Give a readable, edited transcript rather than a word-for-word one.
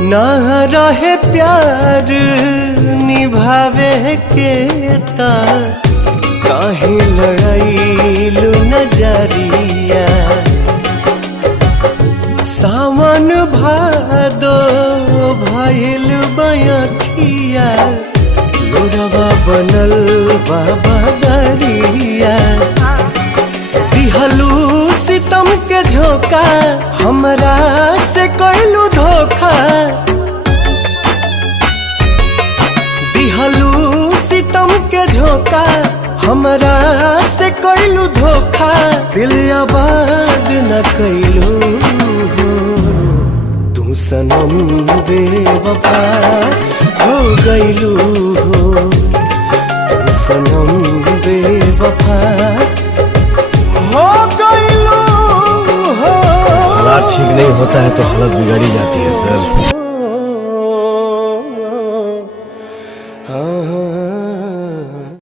ना रहे प्यार निभावे के ता काहे लड़ाईलू नजरिया। सावन भादो भइल बयखिया लोरवा बनल बाबा दरिया। दिहलू सितम के झोंका हमरा से कइलू धोखा। दिहलू सितम के झोंका हमरा से कइलू धोखा। दिल आबाद न कइलू हो तू सनम बेवफा हो गइलू हो। तू सनम बेवफा हो गइलू हो। हालात ठीक नहीं होता है तो हालत बिगाड़ी जाती है सर। हाँ